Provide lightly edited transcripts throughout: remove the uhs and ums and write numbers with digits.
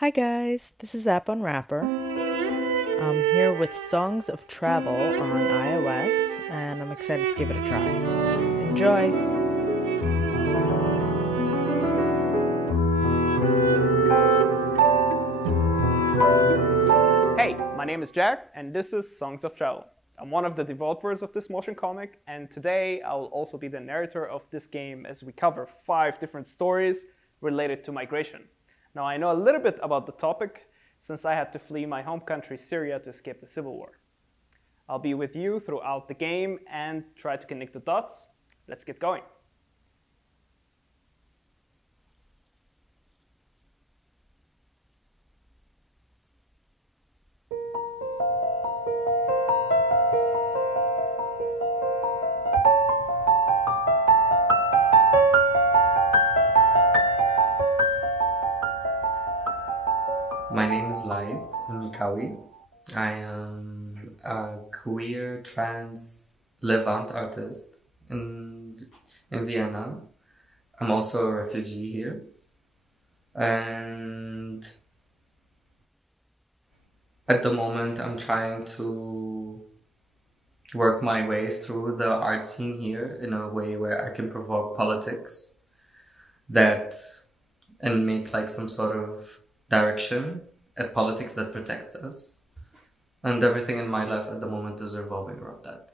Hi guys, this is App on Rapper. I'm here with Songs of Travel on iOS, and I'm excited to give it a try. Enjoy! Hey, my name is Jack, and this is Songs of Travel. I'm one of the developers of this motion comic, and today I will also be the narrator of this game as we cover 5 different stories related to migration. Now, I know a little bit about the topic since I had to flee my home country, Syria, to escape the civil war. I'll be with you throughout the game and try to connect the dots. Let's get going. My name is Light Mikawi. I am a queer trans Levant artist in, in Vienna. I'm also a refugee here. And at the moment, I'm trying to work my way through the art scene here in a way where I can provoke politics that and make like some sort of direction at politics that protects us. And everything in my life at the moment is revolving around that.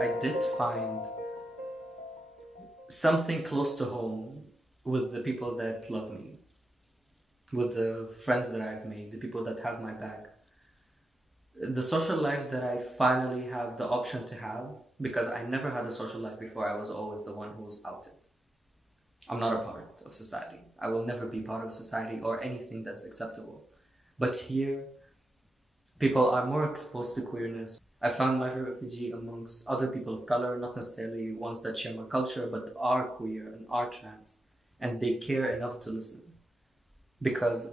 I did find something close to home with the people that love me, with the friends that I've made, the people that have my back. The social life that I finally have the option to have, because I never had a social life before. I was always the one who was outed. I'm not a part of society. I will never be part of society or anything that's acceptable. But here, people are more exposed to queerness. I found my refugee amongst other people of color, not necessarily ones that share my culture, but are queer and are trans. And they care enough to listen. Because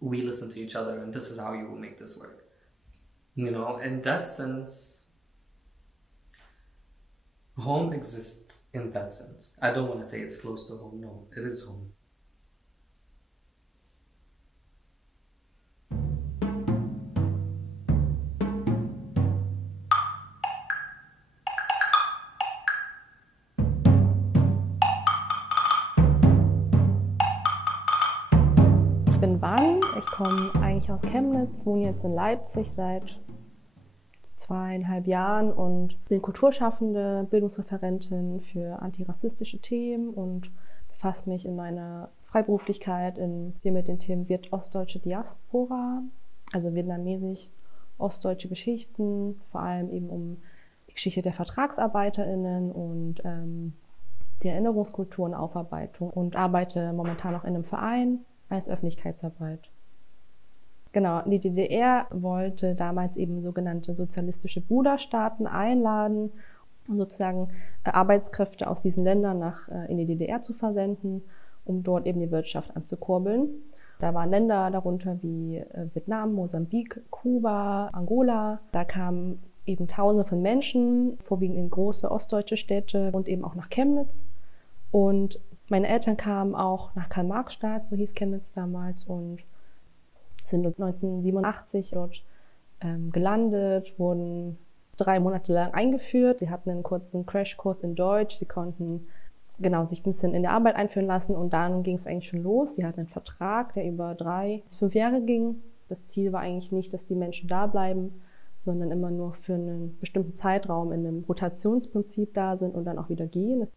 we listen to each other, and this is how you will make this work. You know, in that sense, home exists in that sense. I don't want to say it's close to home. No, it is home. Ich bin Van, ich komme eigentlich aus Chemnitz, wohne jetzt in Leipzig seit 2,5 Jahren und bin Kulturschaffende, Bildungsreferentin für antirassistische Themen und befasse mich in meiner Freiberuflichkeit viel mit den Themen ostdeutsche Diaspora, also vietnamesisch ostdeutsche Geschichten, vor allem eben um die Geschichte der VertragsarbeiterInnen und die Erinnerungskultur und Aufarbeitung und arbeite momentan auch in einem Verein als Öffentlichkeitsarbeit. Genau, die DDR wollte damals eben sogenannte sozialistische Bruderstaaten einladen, um sozusagen Arbeitskräfte aus diesen Ländern in die DDR zu versenden, um dort eben die Wirtschaft anzukurbeln. Da waren Länder darunter wie Vietnam, Mosambik, Kuba, Angola. Da kamen eben Tausende von Menschen, vorwiegend in große ostdeutsche Städte und eben auch nach Chemnitz. Und meine Eltern kamen auch nach Karl-Marx-Stadt, so hieß Chemnitz damals, und sind 1987 dort gelandet, wurden 3 Monate lang eingeführt. Sie hatten einen kurzen Crashkurs in Deutsch. Sie konnten sich ein bisschen in der Arbeit einführen lassen und dann ging es eigentlich schon los. Sie hatten einen Vertrag, der über 3 bis 5 Jahre ging. Das Ziel war eigentlich nicht, dass die Menschen da bleiben, sondern immer nur für einen bestimmten Zeitraum in einem Rotationsprinzip da sind und dann auch wieder gehen.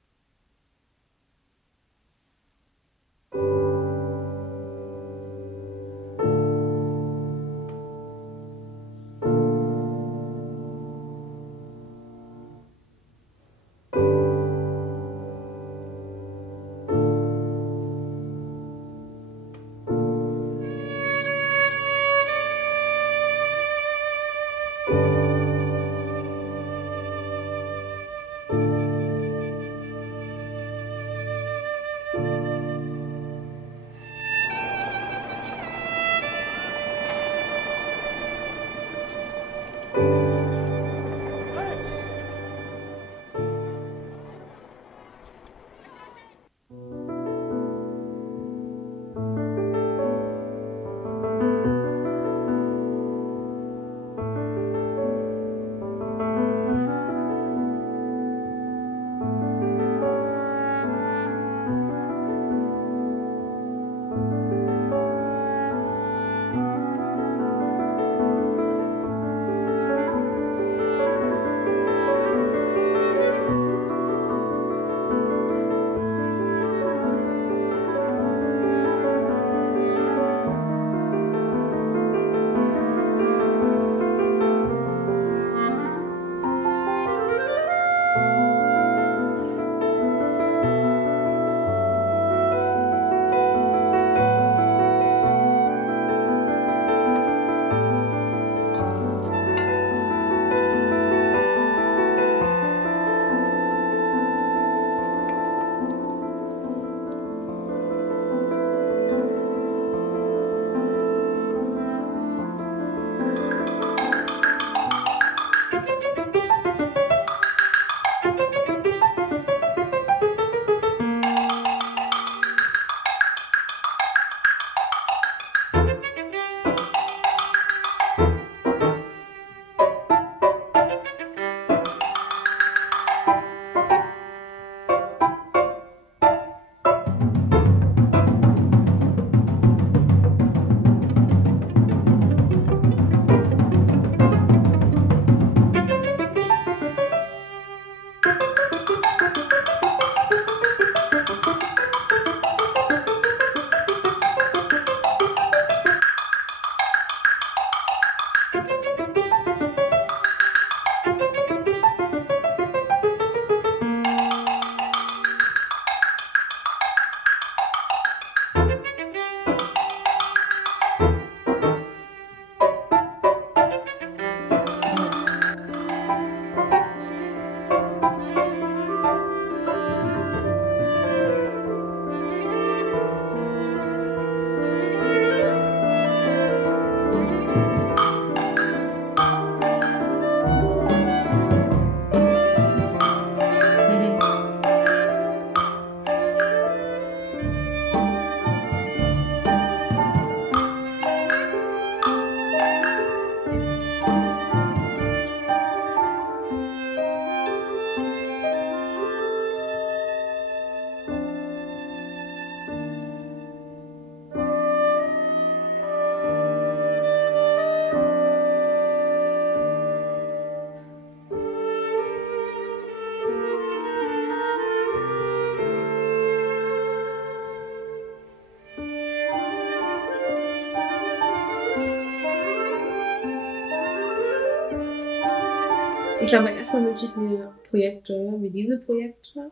Ich glaube, erstmal wünsche ich mir Projekte wie diese Projekte.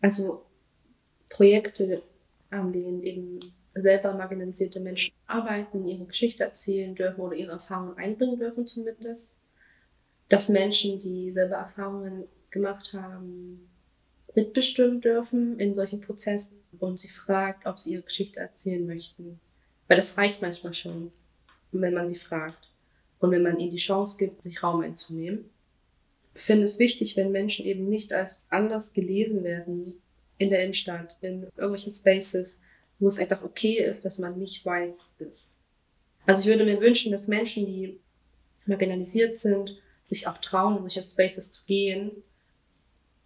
Also Projekte, an denen eben selber marginalisierte Menschen arbeiten, ihre Geschichte erzählen dürfen oder ihre Erfahrungen einbringen dürfen zumindest. Dass Menschen, die selber Erfahrungen gemacht haben, mitbestimmen dürfen in solchen Prozessen und sie fragt, ob sie ihre Geschichte erzählen möchten. Weil das reicht manchmal schon, wenn man sie fragt und wenn man ihnen die Chance gibt, sich Raum einzunehmen. Ich finde es wichtig, wenn Menschen eben nicht als anders gelesen werden in der Innenstadt, in irgendwelchen Spaces, wo es einfach okay ist, dass man nicht weiß ist. Also ich würde mir wünschen, dass Menschen, die marginalisiert sind, sich auch trauen, in solche Spaces zu gehen,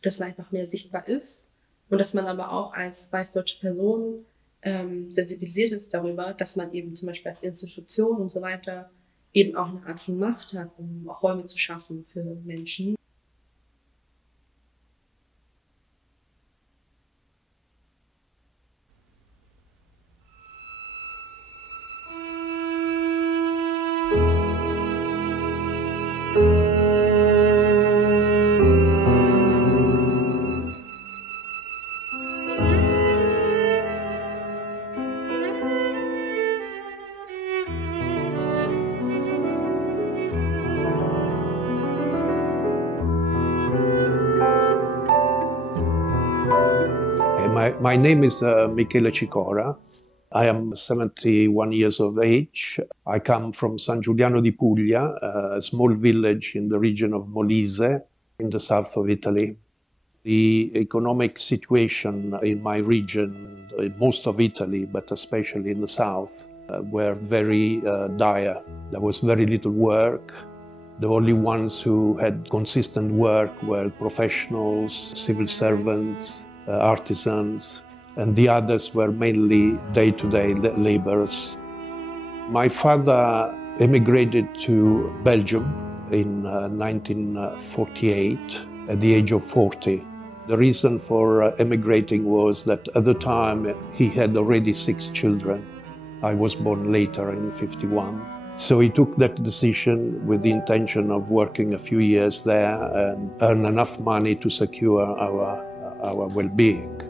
dass man einfach mehr sichtbar ist und dass man aber auch als weißdeutsche Person sensibilisiert ist darüber, dass man eben zum Beispiel als Institution und so weiter eben auch eine Art von Macht hat, um auch Räume zu schaffen für Menschen. My name is Michele Cicora. I am 71 years of age. I come from San Giuliano di Puglia, a small village in the region of Molise, in the south of Italy. The economic situation in my region, in most of Italy, but especially in the south, were very dire. There was very little work. The only ones who had consistent work were professionals, civil servants, artisans, and the others were mainly day-to-day laborers. My father emigrated to Belgium in 1948 at the age of 40. The reason for emigrating was that at the time he had already 6 children. I was born later in 51. So he took that decision with the intention of working a few years there and earn enough money to secure our well-being.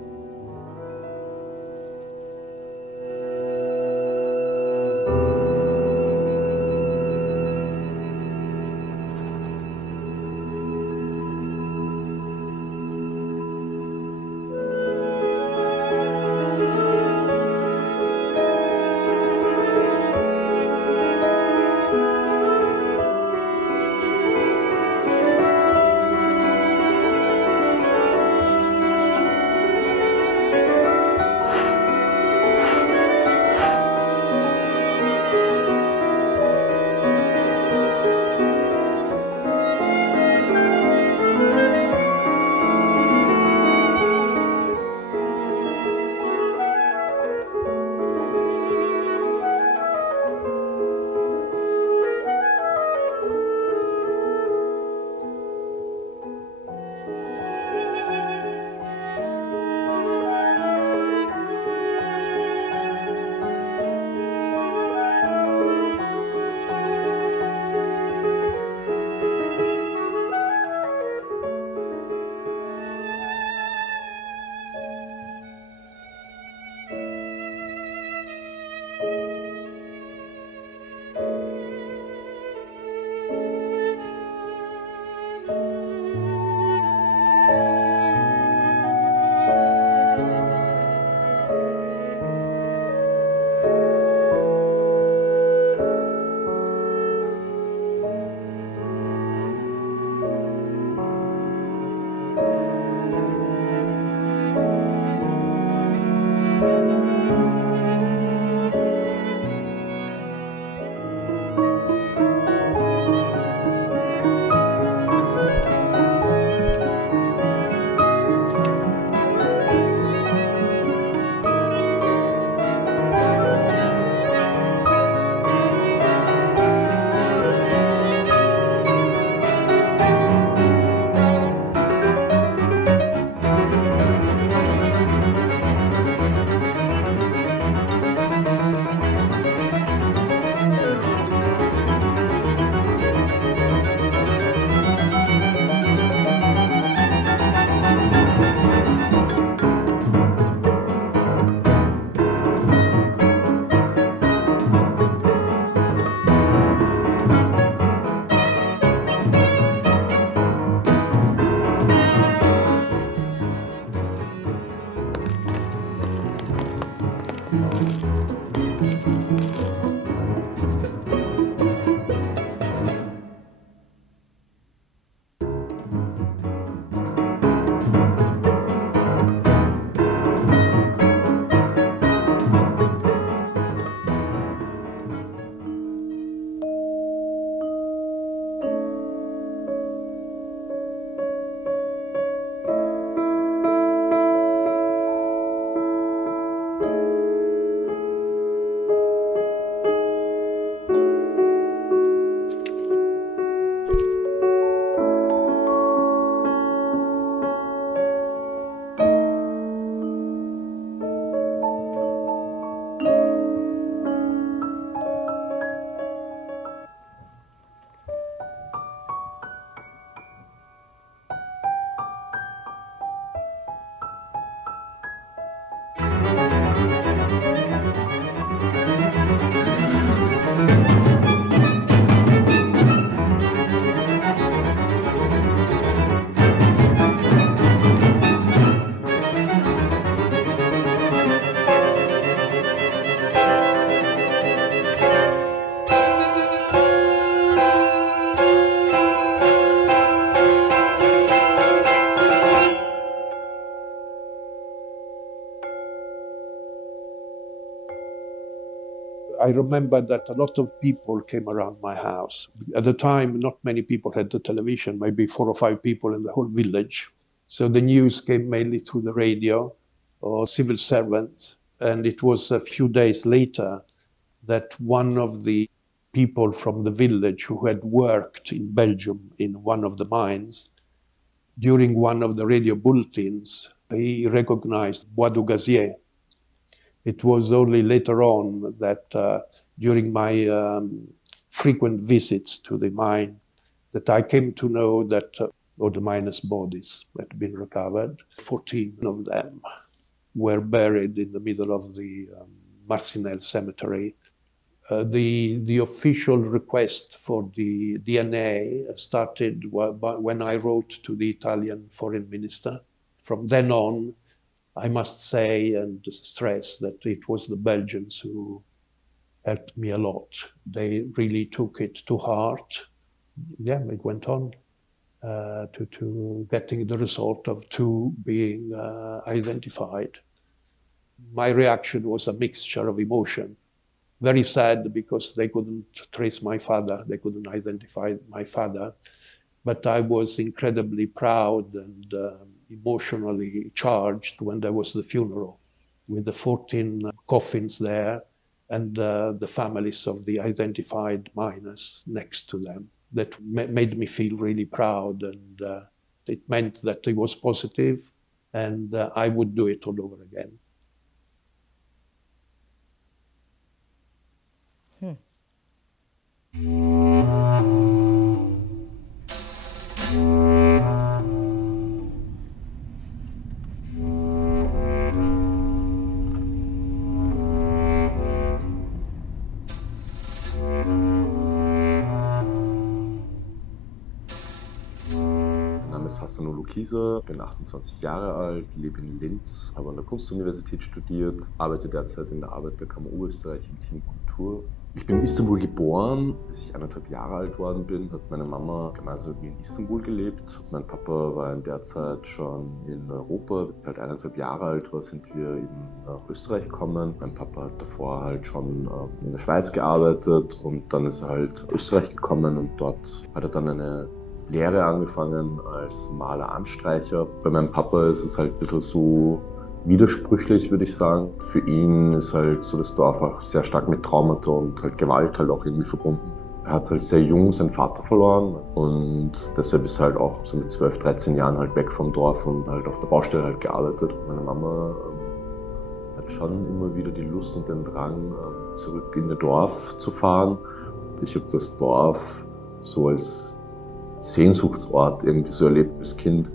I remember that a lot of people came around my house. At the time, not many people had the television, maybe 4 or 5 people in the whole village. So the news came mainly through the radio or civil servants. And it was a few days later that one of the people from the village who had worked in Belgium in one of the mines, during one of the radio bulletins, he recognized Bois du Gazier. It was only later on that during my frequent visits to the mine that I came to know that all the miners' bodies had been recovered. 14 of them were buried in the middle of the Marcinelle cemetery. The official request for the DNA started when I wrote to the Italian foreign minister. From then on, I must say and stress that it was the Belgians who helped me a lot. They really took it to heart. Yeah, it went on to getting the result of 2 being identified. My reaction was a mixture of emotion. Very sad because they couldn't trace my father, they couldn't identify my father, but I was incredibly proud and emotionally charged when there was the funeral with the 14 coffins there and the families of the identified miners next to them. That made me feel really proud, and it meant that it was positive, and I would do it all over again. Ich bin 28 Jahre alt, lebe in Linz, habe an der Kunstuniversität studiert, arbeite derzeit in der Arbeiterkammer Oberösterreich in Klinik Kultur. Ich bin in Istanbul geboren. Als ich 1,5 Jahre alt worden bin, hat meine Mama genauso wie in Istanbul gelebt. Mein Papa war in der Zeit schon in Europa. Als ich halt 1,5 Jahre alt war, sind wir eben nach Österreich gekommen. Mein Papa hat davor halt schon in der Schweiz gearbeitet und dann ist er halt nach Österreich gekommen und dort hat er dann eine Lehre angefangen als Maler-Anstreicher. Bei meinem Papa ist es halt ein bisschen so widersprüchlich, würde ich sagen. Für ihn ist halt so das Dorf auch sehr stark mit Traumata und halt Gewalt halt auch irgendwie verbunden. Er hat halt sehr jung seinen Vater verloren und deshalb ist er halt auch so mit 12, 13 Jahren halt weg vom Dorf und halt auf der Baustelle halt gearbeitet. Meine Mama hat schon immer wieder die Lust und den Drang, zurück in ihr Dorf zu fahren. Ich habe das Dorf so als Sehnsuchtsort irgendwie so erlebt als Kind.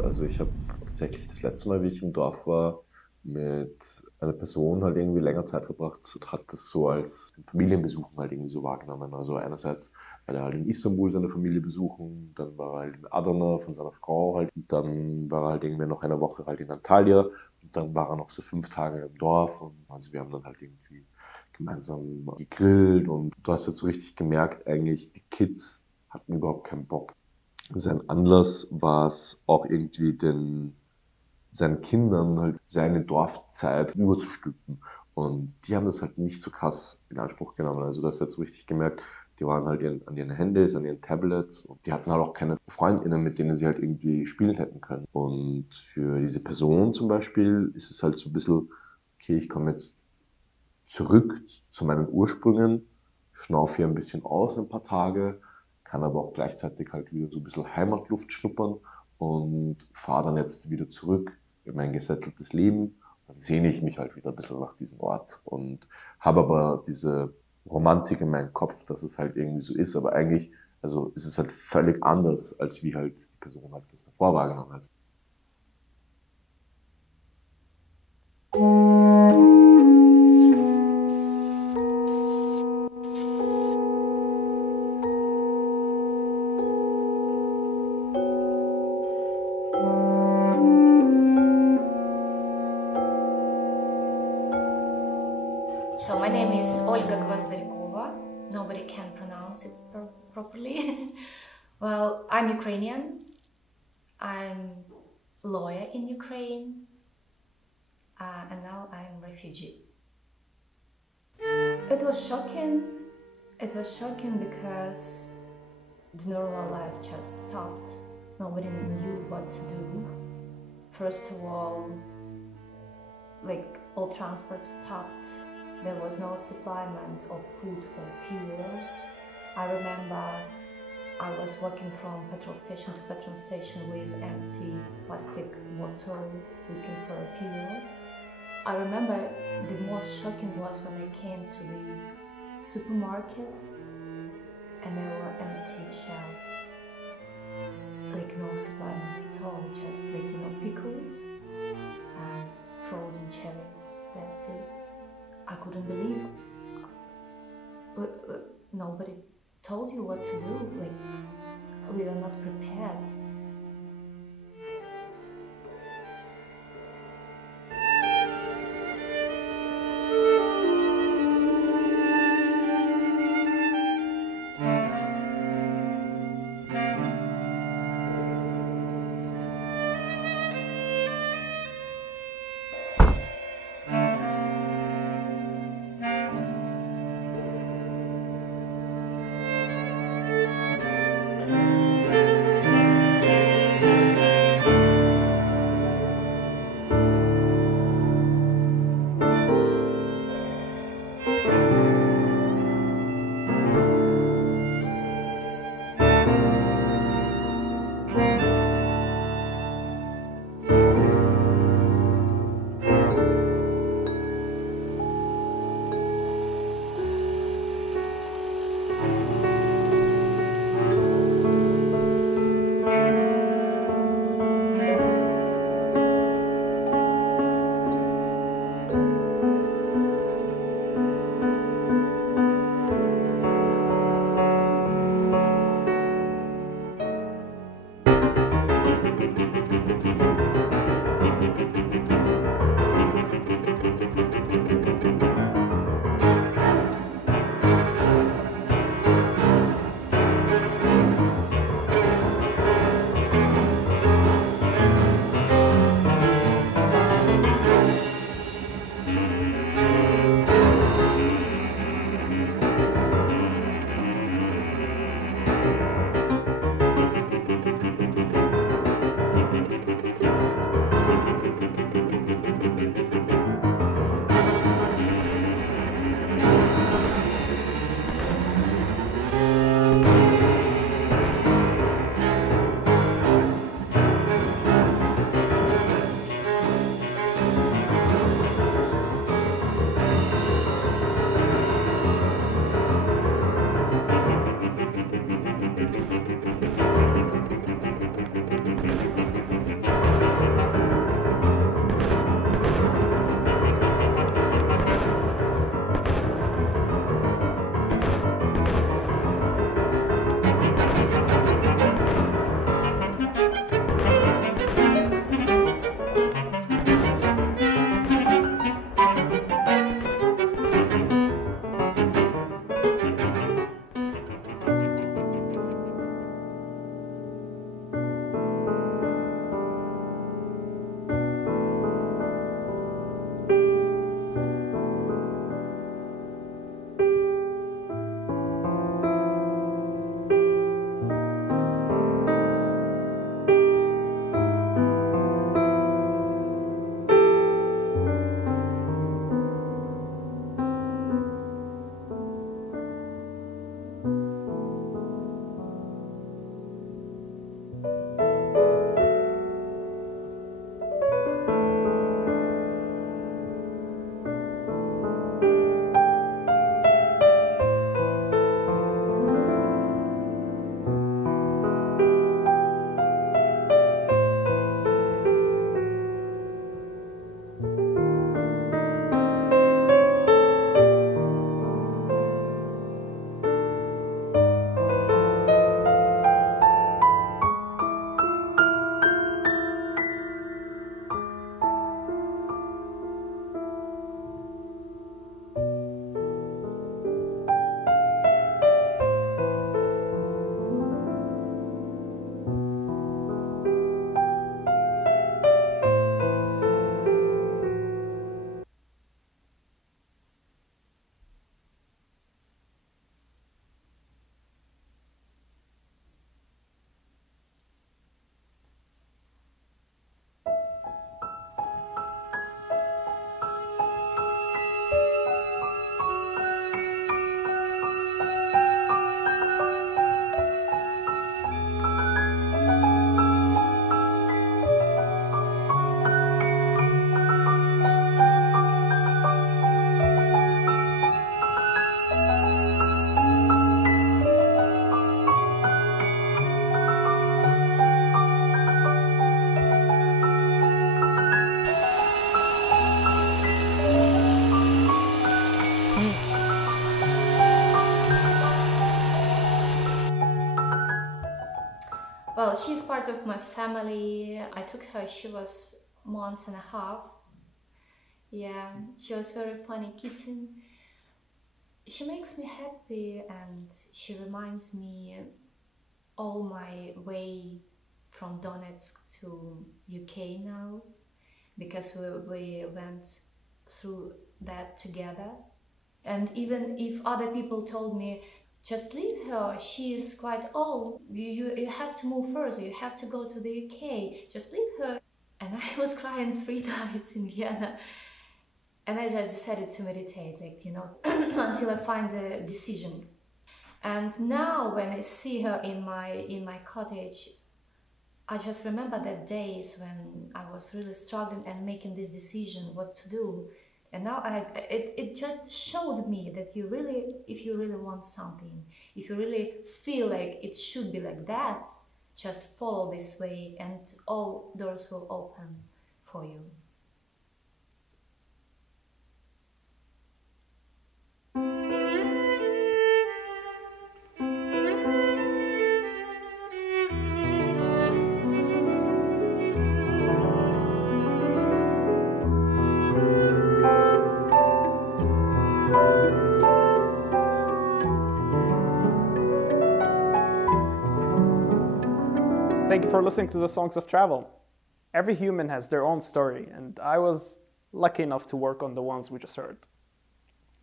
Also ich habe tatsächlich das letzte Mal, wie ich im Dorf war, mit einer Person halt irgendwie länger Zeit verbracht und hat das so als Familienbesuchen halt irgendwie so wahrgenommen. Also einerseits weil er halt in Istanbul seine Familie besuchen, dann war er halt in Adana von seiner Frau halt, und dann war er halt irgendwie noch eine Woche halt in Antalya und dann war er noch so 5 Tage im Dorf und also wir haben dann halt irgendwie gemeinsam gegrillt und du hast jetzt so richtig gemerkt, eigentlich die Kids hatten überhaupt keinen Bock. Sein Anlass war es auch irgendwie seinen Kindern halt seine Dorfzeit überzustülpen. Und die haben das halt nicht so krass in Anspruch genommen. Also du hast jetzt so richtig gemerkt, die waren halt an ihren Handys, an ihren Tablets und die hatten halt auch keine FreundInnen, mit denen sie halt irgendwie spielen hätten können. Und für diese Person zum Beispiel ist es halt so ein bisschen, okay, ich komme jetzt zurück zu meinen Ursprüngen, schnaufe hier ein bisschen aus ein paar Tage, kann aber auch gleichzeitig halt wieder so ein bisschen Heimatluft schnuppern und fahre dann jetzt wieder zurück in mein gesetteltes Leben. Dann sehne ich mich halt wieder ein bisschen nach diesem Ort und habe aber diese Romantik in meinem Kopf, dass es halt irgendwie so ist, aber eigentlich, also ist es halt völlig anders, als wie halt die Person halt das davor wahrgenommen hat. So my name is Olga Gvozdarykova. Nobody can pronounce it properly. Well, I'm Ukrainian. I'm lawyer in Ukraine, and now I'm refugee. It was shocking. It was shocking because the normal life just stopped. Nobody knew what to do. First of all, like all transport stopped. There was no supplement of food or fuel. I remember I was walking from petrol station to petrol station with empty plastic bottle looking for fuel. I remember the most shocking was when I came to the supermarket and there were empty shelves. Like no supplement at all, just like pickles and frozen cherries, that's it. I couldn't believe nobody told you what to do, like we were not prepared. she's part of my family. I took her, she was months and a half. Yeah, she was very funny kitten. She makes me happy and she reminds me all my way from Donetsk to UK now, because we went through that together. And even if other people told me, just leave her, she is quite old, you have to move further, you have to go to the UK, just leave her. And I was crying 3 nights in Vienna. And I just decided to meditate, like, until I find a decision. And now when I see her in my cottage, I just remember the days when I was really struggling and making this decision what to do. And now it just showed me that if you really want something, if you really feel like it should be like that, just follow this way and all doors will open for you. Thank you for listening to the Songs of Travel. Every human has their own story, and I was lucky enough to work on the ones we just heard.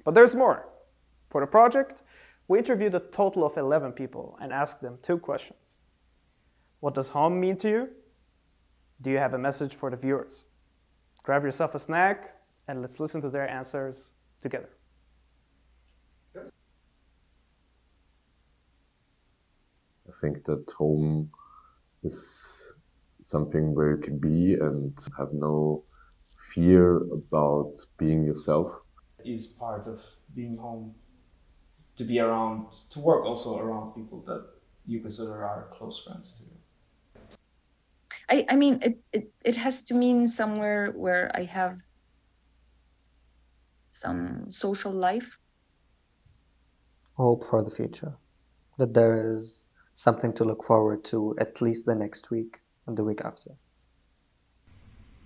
But there's more. For the project, we interviewed a total of 11 people and asked them 2 questions. What does home mean to you? Do you have a message for the viewers? Grab yourself a snack and let's listen to their answers together. I think that home is something where you can be and have no fear about being yourself. Is part of being home, to be around, to work also around people that you consider are close friends to you. I mean, it has to mean somewhere where I have some social life. Hope for the future, that there is something to look forward to at least the next week and the week after.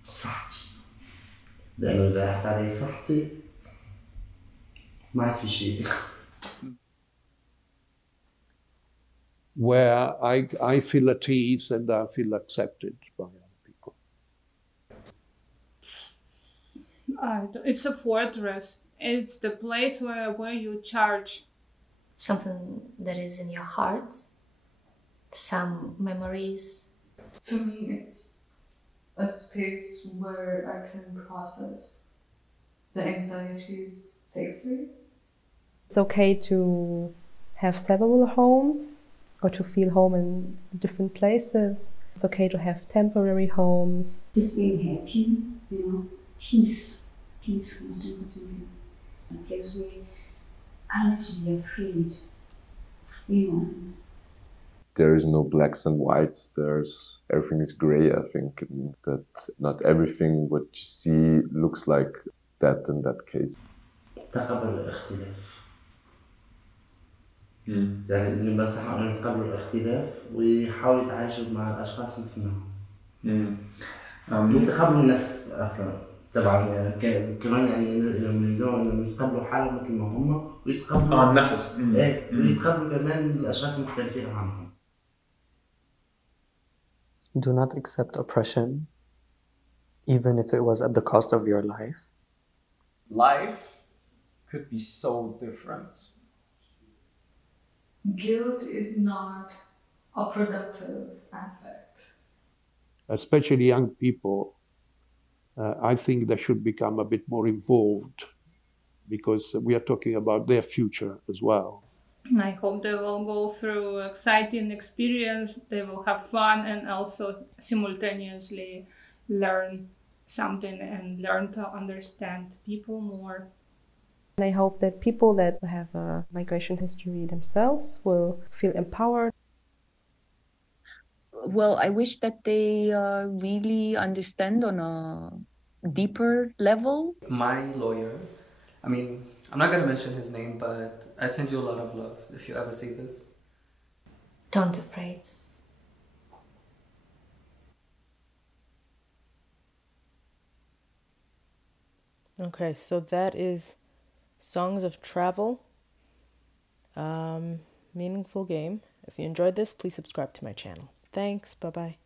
صحتي لأنه إذا راحت علي صحتي ما عاد في شيء. Where I feel at ease and I feel accepted by other people. It's a fortress. It's the place where you charge. Something that is in your heart, some memories. For me, it's a space where I can process the anxieties safely. It's okay to have several homes or to feel home in different places. It's okay to have temporary homes. Just being happy, peace. Peace most importantly. A place where I don't have to be afraid. There is no blacks and whites. Everything is gray, I think, and that not everything what you see looks like that in that case. تقبل الاختلاف. يعني اللي بنصحه انه يتقبلوا الاختلاف ويحاول يتعايش مع الاشخاص مثلهم. وتقبل النفس اصلا طبعا يعني كمان يعني انهم يتقبلوا حالهم مثل ما هم ويتقبلوا النفس. ويتقبلوا كمان الاشخاص المختلفين عنهم. Do not accept oppression, even if it was at the cost of your life. Life could be so different. Guilt is not a productive affect. Especially young people, I think they should become a bit more involved because we are talking about their future as well. I hope they will go through exciting experience, they will have fun and also simultaneously learn something and learn to understand people more. And I hope that people that have a migration history themselves will feel empowered. Well, I wish that they really understand on a deeper level. My lawyer, I mean, I'm not going to mention his name, but I send you a lot of love if you ever see this. Don't afraid. Okay, so that is Songs of Travel. Meaningful game. If you enjoyed this, please subscribe to my channel. Thanks. Bye-bye.